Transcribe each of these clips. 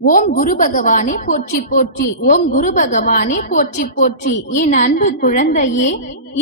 ஓம் குரு பகவானே போற்றி போற்றி. ஓம் குரு பகவானே போற்றி போற்றி. என் அன்பு குழந்தையே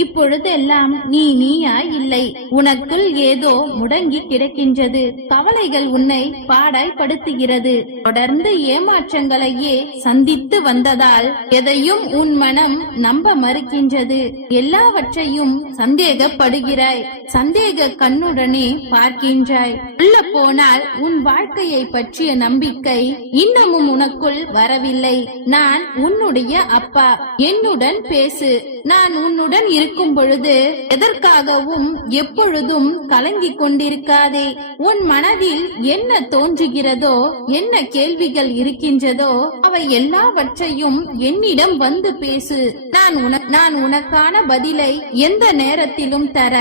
இப்பொழுதெல்லாம் நீ நீயா இல்லை. உனக்குள் ஏதோ முடங்கி கிடக்கின்றது. கவலைகள் உன்னை பாடாய்படுத்துகிறது தொடர்ந்து ஏமாற்றங்களையே சந்தித்து வந்ததால் எதையும் உன் மனம் நம்ப மறுக்கின்றது. எல்லாவற்றையும் சந்தேகப்படுகிறாய். சந்தேக கண்ணுடனே பார்க்கின்றாய். உள்ள போனால் உன் வாழ்க்கையை பற்றிய நம்பிக்கை இன்னமும் உனக்குள் வரவில்லை. நான் உன்னுடைய அப்பா. என்னுடன் பேசு. நான் உன்னுடன் இருக்கும் பொழுது எதற்காகவும் எப்பொழுதும் கலங்கிக் கொண்டிருக்காதே. உன் மனதில் என்ன தோன்றுகிறதோ என்ன கேள்விகள் இருக்கின்றதோ அவை எல்லாவற்றையும் என்னிடம் வந்து பேசு. நான் நான் உனக்கான பதிலை எந்த நேரத்திலும் தர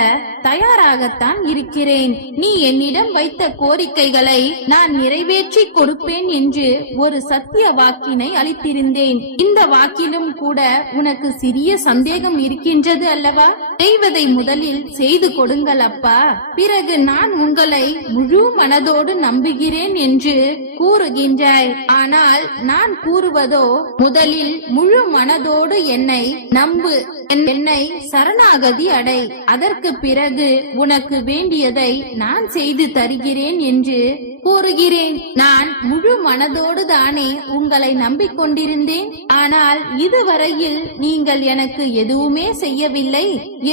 தயாராகத்தான் இருக்கிறேன். நீ என்னிடம் வைத்த கோரிக்கைகளை நான் நிறைவேற்றி கொடுப்பேன் என்று ஒரு சத்திய வாக்கினை அளித்திருந்தேன். இந்த வாக்கிலும் கூட உனக்கு சிறிய சந்தேகம் இருக்கின்றது அல்லவா? செய்வதை முதலில் செய்து கொடுங்கள் அப்பா. பிறகு நான் உங்களை முழு மனதோடு நம்புகிறேன் என்று கூறுகின்றாய். ஆனால் நான் கூறுவதோ முதலில் முழு மனதோடு என்னை நம்பு. என்னை சரணாகதி அடை. அதற்கு பிறகு உனக்கு வேண்டியதை நான் செய்து தருகிறேன் என்று கூறுகிறேன். நான் முழு மனதோடு தானே உங்களை நம்பிக்கொண்டிருந்தேன். ஆனால் இதுவரையில் நீங்கள் எனக்கு எதுவுமே செய்யவில்லை.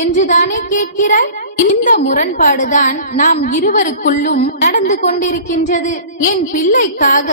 என்றுதானே கேட்கிறாய்? இந்த முரண்பாடுதான் நாம் இருவருக்குள்ளும் நடந்து கொண்டிருக்கின்றது. என் பிள்ளைக்காக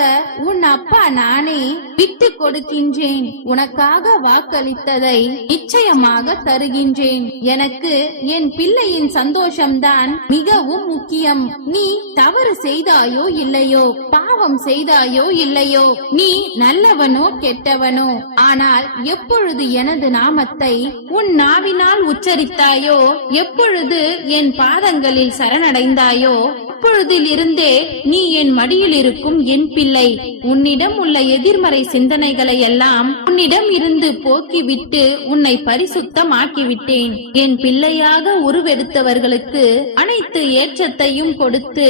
உன் அப்பா நானே விட்டு கொடுக்கின்றேன். உனக்காக வாக்களித்ததை நிச்சயமாக தருகின்றேன். எனக்கு என் பிள்ளையின் சந்தோஷம்தான் மிகவும் முக்கியம். நீ தவறு செய்தாயோ இல்லையோ பாவம் செய்தாயோ இல்லையோ நீ நல்லவனோ கெட்டவனோ ஆனால் எப்பொழுது எனது நாமத்தை உன் நாவினால் உச்சரித்தாயோ எப்பொழுது என் பாதங்களில் சரணடைந்தாயோ? அப்பொழுதிலிருந்தே நீ என் மடியில் இருக்கும் என் பிள்ளை. உன்னிடம் உள்ள எதிர்மறை சிந்தனைகளை எல்லாம் உன்னிடம் இருந்து போக்கிவிட்டு உன்னை பரிசுத்தம் ஆக்கிவிட்டேன் என் பிள்ளையாக உருவெடுத்தவர்களுக்கு அனைத்து ஏற்றத்தையும் கொடுத்து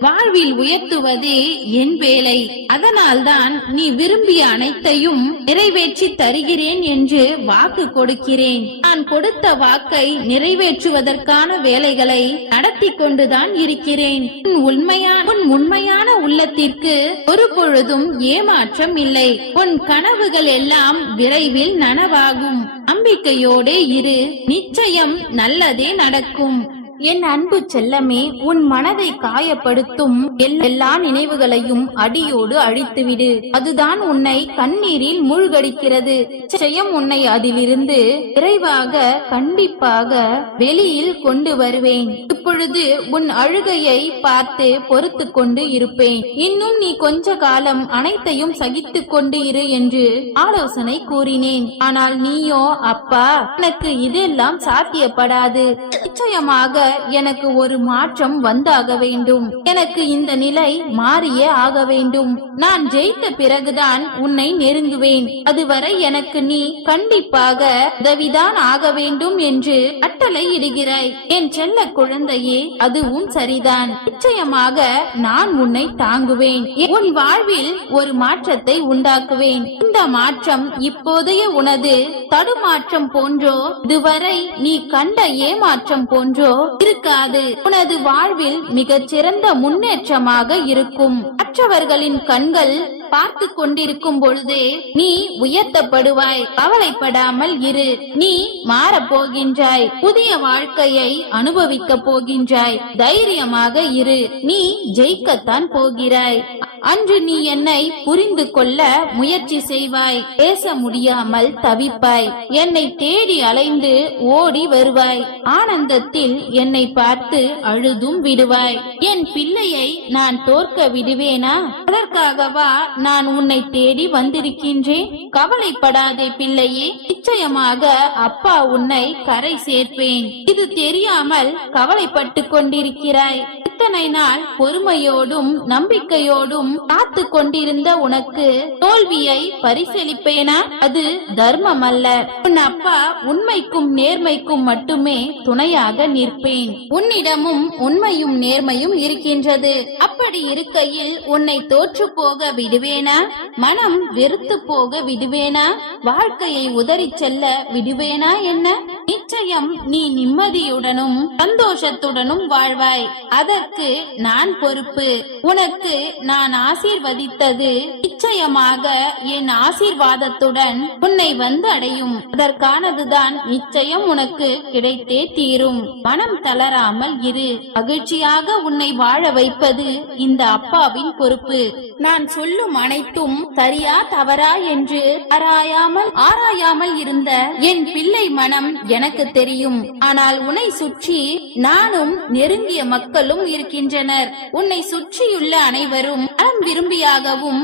வாழ்வில் உயர்த்துவதே என் வேலை. அதனால்தான் நீ விரும்பிய அனைத்தையும் நிறைவேற்றி தருகிறேன் என்று வாக்கு கொடுக்கிறேன். நான் கொடுத்த வாக்கை நிறைவேற்றுவதற்கான வேலைகளை நடத்தி கொண்டுதான் இருக்கிறேன். உண்மையான உன் உண்மையான உள்ளத்திற்கு ஒரு பொழுதும் ஏமாற்றம் இல்லை. உன் கனவுகள் எல்லாம் விரைவில் நனவாகும். நம்பிக்கையோடே இரு. நிச்சயம் நல்லதே நடக்கும். என் அன்பு செல்லமே உன் மனதை காயப்படுத்தும் எல்லா நினைவுகளையும் அடியோடு அழித்துவிடு. அதுதான் உன்னை கண்ணீரில் மூழ்கடிக்கிறது. நிச்சயம் உன்னை அதிலிருந்து விரைவாக கண்டிப்பாக வெளியில் கொண்டு வருவேன். இப்பொழுது உன் அழுகையை பார்த்து பொறுத்து கொண்டு இருப்பேன். இன்னும் நீ கொஞ்ச காலம் அனைத்தையும் சகித்து கொண்டு இரு என்று ஆலோசனை கூறினேன். ஆனால் நீயோ அப்பா எனக்கு இதெல்லாம் சாத்தியப்படாது. நிச்சயமாக எனக்கு ஒரு மாற்றம் வந்தாக வேண்டும். எனக்கு இந்த நிலை மாறியே ஆக வேண்டும். நான் ஜெயித்த பிறகுதான் உன்னை நெருங்குவேன். அதுவரை எனக்கு நீ கண்டிப்பாக உதவிதான் ஆக வேண்டும் என்று அட்டளை இடுகிறாய் என் செல்ல குழந்தை குழந்தையே அதுவும் சரிதான். நிச்சயமாக நான் உன்னை தாங்குவேன். உன் வாழ்வில் ஒரு மாற்றத்தை உண்டாக்குவேன். இந்த மாற்றம் இப்போதைய உனது தடுமாற்றம் போன்றோ இதுவரை நீ கண்ட ஏமாற்றம் போன்றோ இருக்காது. உனது வாழ்வில் மிகச் சிறந்த முன்னேற்றமாக இருக்கும். மற்றவர்களின் கண்கள் பார்த்து கொண்டிருக்கும் பொழுது நீ உயர்த்தப்படுவாய் கவலைப்படாமல் இரு. நீ மாறப் போகின்றாய் புதிய வாழ்க்கையை அனுபவிக்க போகின்றாய் தைரியமாக இரு. நீ ஜெயிக்கத்தான் போகிறாய். அன்று நீ என்னை புரிந்து கொள்ள முயற்சி செய்வாய் பேச முடியாமல் தவிப்பாய். என்னை தேடி அலைந்து ஓடி வருவாய். ஆனந்தத்தில் என்னை பார்த்து அழுதும் விடுவாய். என் பிள்ளையை நான் தோற்க விடுவேனா? அதற்காகவா நான் உன்னை தேடி வந்திருக்கின்றேன்? கவலைப்படாதே பிள்ளையே. நிச்சயமாக அப்பா உன்னை கரை சேர்ப்பேன். இது தெரியாமல் கவலைப்பட்டு கொண்டிருக்கிறாய். இத்தனை நாள் பொறுமையோடும் நம்பிக்கையோடும் காத்து கொண்டிருந்த உனக்கு தோல்வியை பரிசளிப்பேனா? அது தர்மம் அல்ல உன் அப்பா உண்மைக்கும் நேர்மைக்கும் மட்டுமே துணையாக நிற்பேன். உன்னிடமும் உண்மையும் நேர்மையும் இருக்கின்றது. அப்படி இருக்கையில் உன்னை தோற்று போக விடுவேனா? மனம் வெறுத்து போக விடுவேனா? வாழ்க்கையை உதறிச் செல்ல விடுவேனா என்ன? நிச்சயம் நீ நிம்மதியுடனும் சந்தோஷத்துடனும் வாழ்வாய். அதற்கு நான் பொறுப்பு. உனக்கு நான் ஆசீர்வதித்தது நிச்சயமாக என் ஆசீர்வாதத்துடன் உன்னை வந்து அடையும். அதற்கானதுதான் நிச்சயம் உனக்கு கிடைத்தே தீரும். மனம் தளராமல் இரு. மகிழ்ச்சியாக உன்னை வாழ வைப்பது இந்த அப்பாவின் பொறுப்பு. நான் சொல்லும் அனைத்தும் சரியா தவறா என்று ஆராயாமல் ஆராயாமல் இருந்த என் பிள்ளை மனம் எனக்கு தெரியும். ஆனால் உன்னை சுற்றி நானும் நெருங்கிய மக்களும் இருக்கின்றனர். உன்னை சுற்றியுள்ள அனைவரும் மனம் விரும்பியாகவும்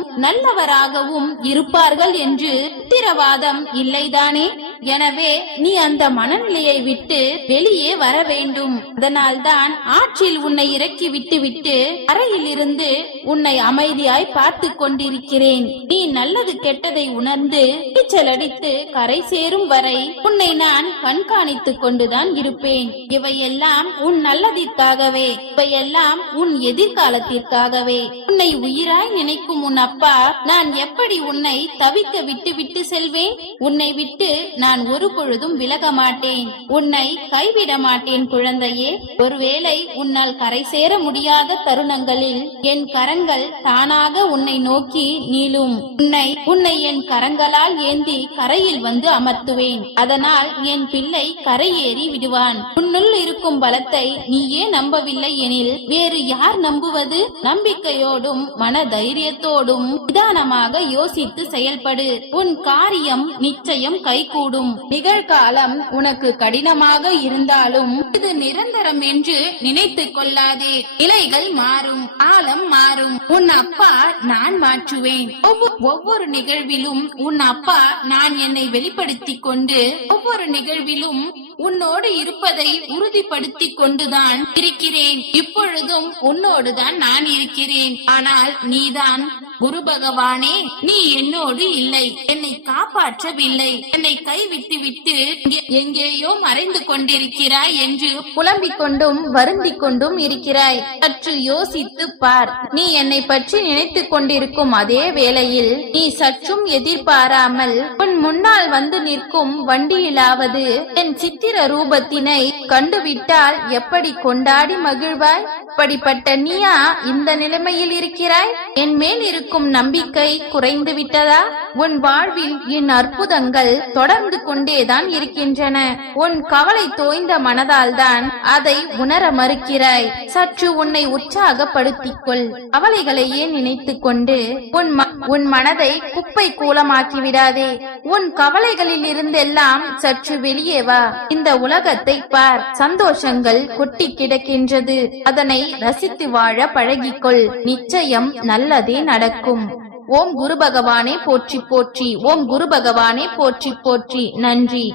நல்லவராகவும் இருப்பார்கள் என்று உத்திரவாதம் இல்லைதானே? எனவே நீ அந்த மனநிலையை விட்டு வெளியே வர வேண்டும். அதனால்தான் ஆற்றில் உன்னை இறக்கி விட்டு விட்டு அறையில் இருந்து உன்னை அமைதியாய் பார்த்து கொண்டிருக்கிறேன். நீ நல்லது கெட்டதை உணர்ந்து நீச்சல் அடித்து கரை சேரும் வரை உன்னை நான் கண்காணித்துக் கொண்டுதான் இருப்பேன். இவையெல்லாம் உன் நல்லதிற்காகவே. இவையெல்லாம் உன் எதிர்காலத்திற்காகவே. உன்னை உயிராய் நினைக்கும் உன் அப்பா நான் எப்படி உன்னை தவிக்க விட்டு விட்டு செல்வேன்? உன்னை விட்டு நான் ஒரு பொழுதும் விலக மாட்டேன் உன்னை கைவிட மாட்டேன் குழந்தையே. ஒருவேளை உன்னால் கரை சேர முடியாத தருணங்களில் என் கரங்கள் தானாக உன்னை நோக்கி நீளும். உன்னை உன்னை என் கரங்களால் ஏந்தி கரையில் வந்து அமர்த்துவேன். அதனால் என் பிள்ளை கரையேறி விடுவான். உன்னுள் இருக்கும் பலத்தை நீயே நம்பவில்லை எனில் வேறு யார் நம்புவது? நம்பிக்கையோடும் மன தைரியத்தோடும் நிதானமாக யோசித்து செயல்படு. உன் காரியம் நிச்சயம் கைகூடும். நிகழ்காலம் உனக்கு கடினமாக இருந்தாலும் இது நிரந்தரம் என்று நினைத்துக் கொள்ளாதே. இலைகள் மாறும் ஆழம் மாறும். உன் அப்பா நான் மாற்றுவேன். ஒவ்வொரு நிகழ்விலும் உன் அப்பா நான் என்னை வெளிப்படுத்திக் கொண்டு ஒவ்வொரு நிகழ்விலும் உன்னோடு இருப்பதை உறுதிப்படுத்திக் கொண்டுதான் இருக்கிறேன். இப்பொழுதும் உன்னோடுதான் நான் இருக்கிறேன். ஆனால் நீதான் குரு பகவானே நீ என்னோடு இல்லை. என்னை காப்பாற்றவில்லை. என்னை கைவிட்டு விட்டு எங்கேயோ மறைந்து கொண்டிருக்கிறாய் என்று புலம்பிக் கொண்டும் வருந்திக் கொண்டும் இருக்கிறாய். சற்று யோசித்து பார். நீ என்னை பற்றி நினைத்துக் கொண்டிருக்கும் அதே வேளையில் நீ சற்றும் எதிர்பாராமல் உன் முன்னால் வந்து நிற்கும் வண்டியிலாவது என் சித்தி சித்திர ரூபத்தினை கண்டுவிட்டால் எப்படி கொண்டாடி மகிழ்வாய்? இப்படிப்பட்ட நீயா இந்த நிலைமையில் இருக்கிறாய்? என் மேல் இருக்கும் நம்பிக்கை குறைந்து விட்டதா உன் வாழ்வில் என் அற்புதங்கள் தொடர்ந்து கொண்டேதான் இருக்கின்றன. உன் கவலை தோய்ந்த மனதால் தான் அதை உணர மறுக்கிறாய். சற்று உன்னை உற்சாகப்படுத்திக் கொள் கவலைகளையே நினைத்துக் கொண்டு உன் ம- உன் மனதை குப்பை கூலமாக்கி விடாதே உன் கவலைகளில் இருந்தெல்லாம் சற்று வெளியே வா. இந்த உலகத்தை பார். சந்தோஷங்கள் கொட்டி கிடக்கின்றது. அதனை ரசித்து வாழ பழகிக்கொள். நிச்சயம் நல்லதே நடக்கும். ஓம் குரு பகவானே போற்றி போற்றி. ஓம் குரு பகவானே போற்றி போற்றி. நன்றி.